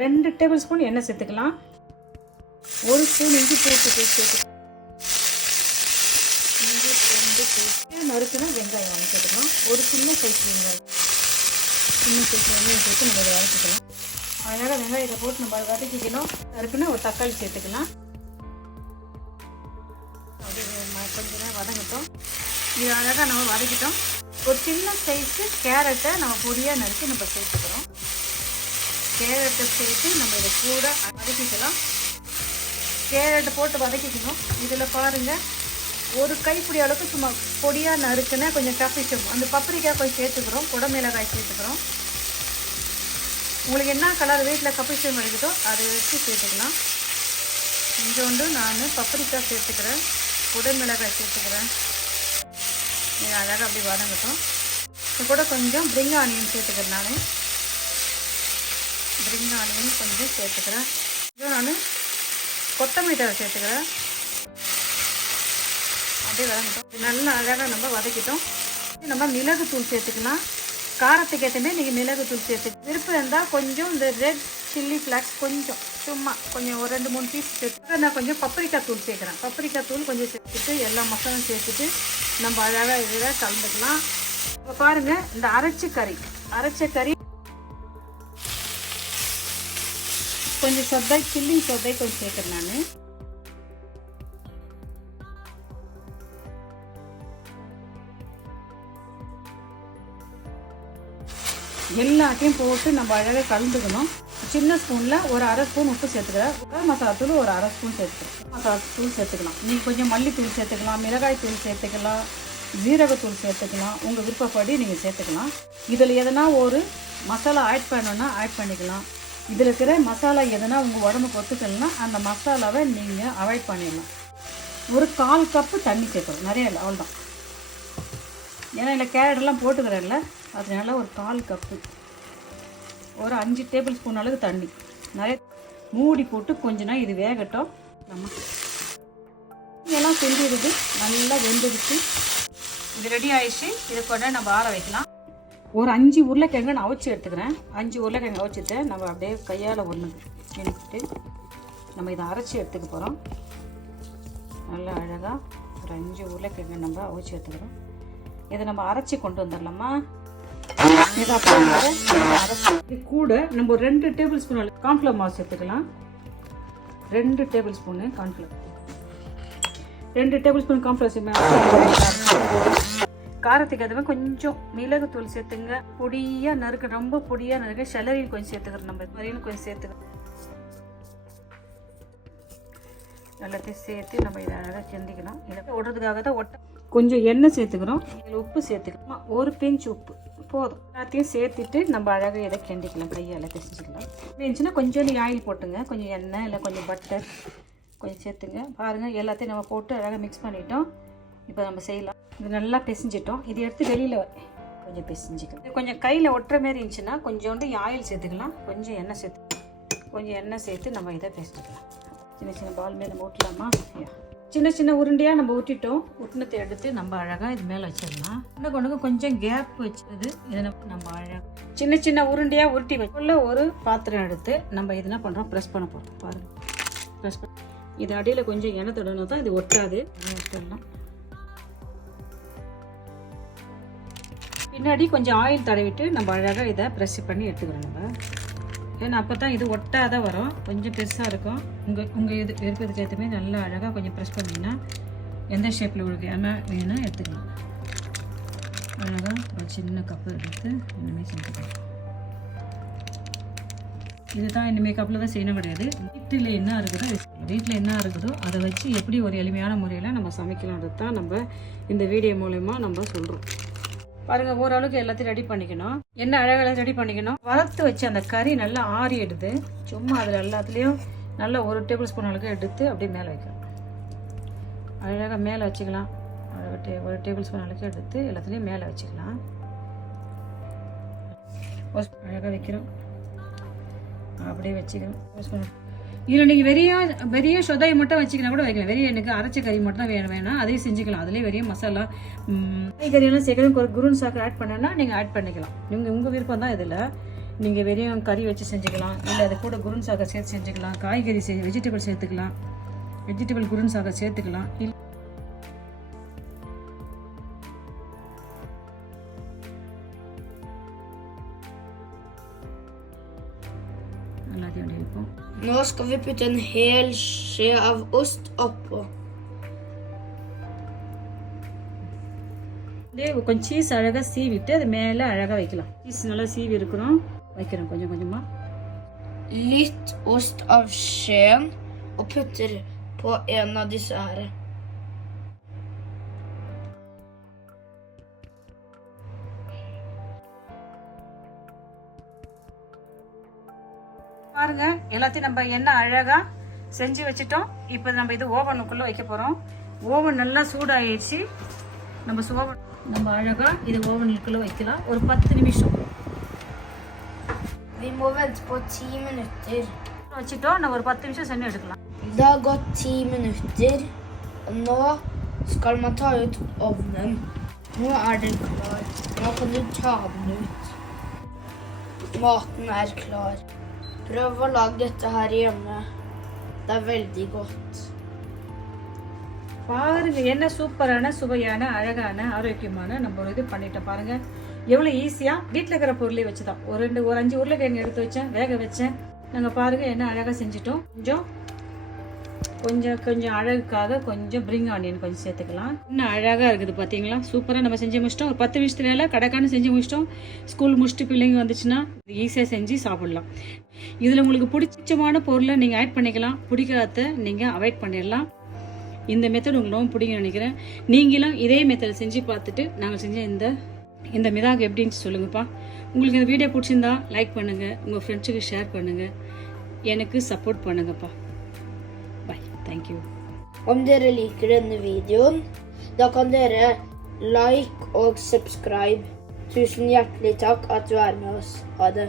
2 table spoon எண்ணெய் சேர்த்துக்கலாம். 1 spoon இஞ்சி பூண்டு பேஸ்ட் சேர்த்துக்கலாம். இஞ்சி பூண்டு பேஸ்ட் நறுக்குனா வெங்காயம் சேர்த்துக்கலாம். ஒரு சின்ன சைஸ் வெங்காயம் சேர்த்து நம்ம இதை வதக்கிக்கலாம். அதனால் வெங்காயத்தை போட்டு நம்ம வதக்கிக்கணும். நறுக்குன்னா ஒரு தக்காளி சேர்த்துக்கலாம். அப்படி கொஞ்சம் நேரம் வதங்கட்டும். இது அழகாக நம்ம வதக்கிட்டோம். ஒரு சின்ன சைஸு கேரட்டை நம்ம பொடியாக நறுக்கி நம்ம சேர்த்துக்கிறோம். கேரட்டை சேர்த்து நம்ம இதை கூட வதக்கிக்கலாம். கேரட்டை போட்டு வதக்கிக்கணும். இதில் பாருங்கள், ஒரு கைப்பிடி அளவுக்கு சும்மா பொடியாக நறுக்குன்னா கொஞ்சம் கப்பிஷம் அந்த பப்பரிக்காய் கொஞ்சம் சேர்த்துக்கிறோம். குடமிளகாய் சேர்த்துக்கிறோம். உங்களுக்கு என்ன கலர் வீட்டில் கப்பிஷம் இருக்குதோ அதை வச்சு சேர்த்துக்கலாம். கொஞ்சோண்டு நான் பப்பரிக்காய் சேர்த்துக்கிறேன், குடமிளகாய் சேர்த்துக்கிறேன். இது அழகாக அப்படி வதங்கட்டும். இது கூட கொஞ்சம் பிரிங் ஆனியன் சேர்த்துக்கிறேன். நான் பிரிங் ஆனியன் கொஞ்சம் சேர்த்துக்கிறேன். நான் கொத்தமல்லி தழை சேர்த்துக்கிறேன். அப்படியே வதங்கட்டும். இது நல்லா அழகாக நம்ம வதக்கிட்டோம். நம்ம மிளகுத்தூள் சேர்த்துக்கலாம். காரத்துக்கு ஏற்றமே நீங்கள் மிளகுத்தூள் சேர்த்து விருப்பம் இருந்தால் கொஞ்சம் இந்த ரெட் சில்லி ஃப்ளாக்ஸ் கொஞ்சம் சும்மா கொஞ்சம் ஒரு 2-3 பீஸ் சேர்த்து நான் கொஞ்சம் பப்பரிக்காய் தூள் சேர்க்குறேன். பப்பரிக்காய் தூள் கொஞ்சம் சேர்த்துட்டு எல்லா மசாலும் சேர்த்துட்டு நம்ம அழகாக இதில் கலந்துக்கலாம். இப்போ பாருங்கள், இந்த அரைச்ச கறி கொஞ்சம் சொத்தாய் சில்லி சொத்தாய் கொஞ்சம் சேர்க்குறேன். நான் எல்லாத்தையும் போட்டு நம்ம அழகாக கலந்துக்கணும். சின்ன ஸ்பூனில் ஒரு 1/2 ஸ்பூன் உப்பு சேர்த்துக்கிறேன். மசாலா தூள் ஒரு 1/2 ஸ்பூன் சேர்த்துக்கிறேன். மசாலா தூள் சேர்த்துக்கலாம். நீங்கள் கொஞ்சம் மல்லித்தூள் சேர்த்துக்கலாம், மிளகாய் தூள் சேர்த்துக்கலாம், ஜீரகத்தூள் சேர்த்துக்கலாம். உங்கள் விருப்பப்படி நீங்கள் சேர்த்துக்கலாம். இதில் எதனா ஒரு மசாலா ஆட் பண்ணணுன்னா ஆட் பண்ணிக்கலாம். இதில் இருக்கிற மசாலா எதனா உங்கள் உடம்புக்கு ஒத்துக்கலைன்னா அந்த மசாலாவை நீங்கள் அவாய்ட் பண்ணிடலாம். ஒரு 1/4 கப்பு தண்ணி சேர்க்குறோம். நிறைய இல்லை, அவ்வளோதான். ஏன்னா இல்லை கேரட்டெல்லாம் போட்டுக்கிறேன்ல, அதனால ஒரு 1/4 கப்பு, ஒரு 5 டேபிள் ஸ்பூன் அளவுக்கு தண்ணி நிறைய மூடி போட்டு கொஞ்ச நாள் இது வேகட்டும். நம்ம இதெல்லாம் செஞ்சிடுது, நல்லா வெந்துடுச்சு. இது ரெடி ஆயிடுச்சு. இதை கொண்டு நம்ம ஆற வைக்கலாம். ஒரு 5 உருளைக்கிழங்கு நான் அவிச்சு எடுத்துக்கிறேன். 5 உருளைக்கிழங்கு அவிச்சிட்டு நம்ம அப்படியே கையால் ஒன்று எடுத்துட்டு நம்ம இதை அரைச்சி எடுத்துக்க போகிறோம். நல்லா அழகாக ஒரு 5 உருளைக்கிழங்கு நம்ம அவிச்சு எடுத்துக்கிறோம். இதை நம்ம அரைச்சி கொண்டு வந்துடலாமா? இது கூட நம்ம ஒரு 2 டேபிள் ஸ்பூன் கார்ன்ஃப்ளவர் மாவு சேர்த்துக்கலாம். 2 table spoon cornflour, 2 table spoon cornflour. காரத்துக்கு அதுவே கொஞ்சம் மிளகுத்தூள் சேர்த்துங்க. பொடியாக நறுக்க, ரொம்ப பொடியாக நறுக்க. செலரியில் கொஞ்சம் சேர்த்துக்கிறோம். நம்ம மாதிரியும் கொஞ்சம் சேர்த்துக்கிறோம். எல்லாத்தையும் சேர்த்து நம்ம இதை அழகாக செஞ்சுக்கலாம். இதை ஓடுறதுக்காக தான் கொஞ்சம் எண்ணெய் சேர்த்துக்கிறோம். இதில் உப்பு சேர்த்துக்கலாம். ஒரு பிஞ்ச் உப்பு போதும். எல்லாத்தையும் சேர்த்துட்டு நம்ம அழகாக இதை கிண்டிக்கலாம். கையால் பிசைஞ்சிக்கலாம். இருந்துச்சுன்னா கொஞ்சம் ஆயில் போட்டுங்க. கொஞ்சம் எண்ணெய் இல்லை கொஞ்சம் பட்டர் கொஞ்சம் சேர்த்துங்க. பாருங்கள், எல்லாத்தையும் நம்ம போட்டு அழகாக மிக்ஸ் பண்ணிட்டோம். இப்போ நம்ம செய்யலாம். இது நல்லா பிசைஞ்சிட்டோம். இது எடுத்து வெளியில் கொஞ்சம் பிசைஞ்சிக்கலாம். இது கொஞ்சம் கையில் ஒட்டுற மாரி இருந்துச்சுன்னா கொஞ்சோண்டு ஆயில் சேர்த்துக்கலாம். கொஞ்சம் எண்ணெய் சேர்த்து நம்ம இதை பிசைஞ்சிக்கலாம். சின்ன சின்ன பால் மேலே நம்ம ஊட்டலாமா? சின்ன சின்ன உருண்டையாக நம்ம ஊட்டிட்டோம். உட்டினத்தை எடுத்து நம்ம அழகாக இது மேலே வச்சிடலாம். கொண்டு கொஞ்சம் கேப் வச்சது இதை நம்ம அழகாக சின்ன சின்ன உருண்டையாக உருட்டி வச்சுள்ள ஒரு பாத்திரம் எடுத்து நம்ம இது என்ன பண்ணுறோம், ப்ரெஸ் பண்ண போகிறோம். பாருங்கள், ப்ரெஸ் பண்ண இது அடியில் கொஞ்சம் எண்ணெய் தொடணும் தான் இது ஒட்டாது. வச்சிடலாம். பின்னாடி கொஞ்சம் ஆயில் தடவிட்டு நம்ம அழகாக இதை ப்ரெஸ் பண்ணி எடுத்துக்கிறோம் நம்ம. ஏன்னா அப்போ தான் இது ஒட்டாத வரும். கொஞ்சம் பெருசாக இருக்கும். உங்கள் இது விருப்பத்துக்கு ஏற்ற மாதிரி நல்லா அழகாக கொஞ்சம் ப்ரெஸ் பண்ணிங்கன்னா எந்த ஷேப்பில் உங்களுக்கு என்ன வேணும் எடுத்துக்கலாம். அழகாக ஒரு சின்ன கப்பு எடுத்து இனிமேல் செஞ்சுக்கலாம். இதுதான் இனிமேல் கப்பில் தான் செய்யணும் கிடையாது. வீட்டில் என்ன இருக்குதோ அதை வச்சு எப்படி ஒரு எளிமையான முறையில் நம்ம சமைக்கலான்றது தான் நம்ம இந்த வீடியோ மூலமா நம்ம சொல்கிறோம். பாருங்கள், ஓரளவுக்கு எல்லாத்தையும் ரெடி பண்ணிக்கணும். என்ன அழகாக ரெடி பண்ணிக்கணும். வறுத்து வச்சு அந்த கறி நல்லா ஆறிடுது. சும்மா அதில் எல்லாத்துலேயும் நல்லா 1 டேபிள் ஸ்பூன் அளவுக்கு எடுத்து அப்படியே மேலே வைக்கணும். அழகாக மேலே வச்சுக்கலாம். 1 டேபிள் ஸ்பூன் அளவுக்கு எடுத்து எல்லாத்துலேயும் மேலே வச்சுக்கலாம். அழகாக வைக்கிறோம். அப்படியே வச்சுக்கிறோம். இதில் நீங்கள் வெறிய சொதாயை மட்டும் வச்சுக்கினா கூட வைக்கலாம். வெறிய எனக்கு அரைச்ச கறி மட்டும் தான் வேணாம் அதையும் செஞ்சுக்கலாம். அதிலே வெறிய மசாலா காய்கறியெல்லாம் சேர்க்கறது ஒரு குருன் சாக்கு ஆட் பண்ணனா நீங்கள் ஆட் பண்ணிக்கலாம். உங்கள் விருப்பம் தான். இதில் நீங்கள் வெறும் கறி வச்சு செஞ்சுக்கலாம், இல்லை அது கூட குருன் சாகை சேர்த்து செஞ்சுக்கலாம், காய்கறி வெஜிடபிள் சேர்த்துக்கலாம், வெஜிடபிள் குருன் சாகை சேர்த்துக்கலாம். எல்லாத்தையும் வைப்போம். Nå skal vi putte en hel skje av ost oppå. கொஞ்சம் சீஸ் அழகாக சீவிட்டு அது மேலே அழகாக வைக்கலாம். சீஸ் நல்லா சீவி இருக்கிறோம், வைக்கிறோம் கொஞ்சம் கொஞ்சமாக. Litt ost av skjeen og putter på en av disse her. பாருங்க, எல்லாத்தையும் நம்ம எண்ணெய் அழகாக செஞ்சு வச்சுட்டோம். இப்போ நம்ம இது ஓவனுக்குள்ளே வைக்க போகிறோம். ஓவன் நல்லா சூடாகிடுச்சு. நம்ம அழகாக இது ஓவனுக்குள்ளே வைக்கலாம். ஒரு 10 நிமிஷம் Vi må vente på 10 minutter. வச்சுட்டோம். நம்ம ஒரு 10 நிமிஷம் செஞ்சு எடுக்கலாம். Det har gått 10 minutter, og nå skal man ta ut ovnen. Nå er den klar. Nå kan du ta den ut. Maten er klar. Prøv å lage dette her hjemme. Det er veldig godt. பாருங்க, என்ன சூப்பரான சுவையான அழகான ஆரோக்கியமான நம்ம ஒரு இது பண்ணிட்டோம். பாருங்க எவ்வளோ ஈஸியாக வீட்டில் இருக்கிற பொருளை வச்சு தான் ஒரு 5 உருளைக்கிழங்கு எடுத்து வச்சேன், வேக வச்சேன். நாங்கள் பாருங்க என்ன அழகாக செஞ்சிட்டோம். கொஞ்சம் அழகுக்காக கொஞ்சம் பிரிங் ஆனியன் கொஞ்சம் சேர்த்துக்கலாம். இன்னும் அழகாக இருக்குது பார்த்தீங்களா? சூப்பராக நம்ம செஞ்சு முடிச்சிட்டோம். ஒரு 10 நிமிஷத்துல கடைக்கான செஞ்சு முடிச்சிட்டோம். ஸ்கூல் முடிச்சுட்டு பிள்ளைங்க வந்துச்சுன்னா ஈஸியாக செஞ்சு சாப்பிடலாம். இதில் உங்களுக்கு பிடிச்சமான பொருளை நீங்கள் ஆட் பண்ணிக்கலாம், பிடிக்காத நீங்கள் அவாய்ட் பண்ணிடலாம். இந்த மெத்தட் உங்களுக்கு ரொம்ப பிடிக்கும்னு நினைக்கிறேன். நீங்களும் இதே மெத்தட் செஞ்சு பார்த்துட்டு நாங்கள் செஞ்ச இந்த மிதாக எப்படின்னு சொல்லுங்கப்பா. உங்களுக்கு இந்த வீடியோ பிடிச்சிருந்தா லைக் பண்ணுங்கள், உங்கள் ஃப்ரெண்ட்ஸுக்கு ஷேர் பண்ணுங்கள், எனக்கு சப்போர்ட் பண்ணுங்கப்பா. பாய், thank you. Om dere liker denne videoen, da kan dere like og subscribe. Tusen hjertelig takk at du er med oss. Ha det.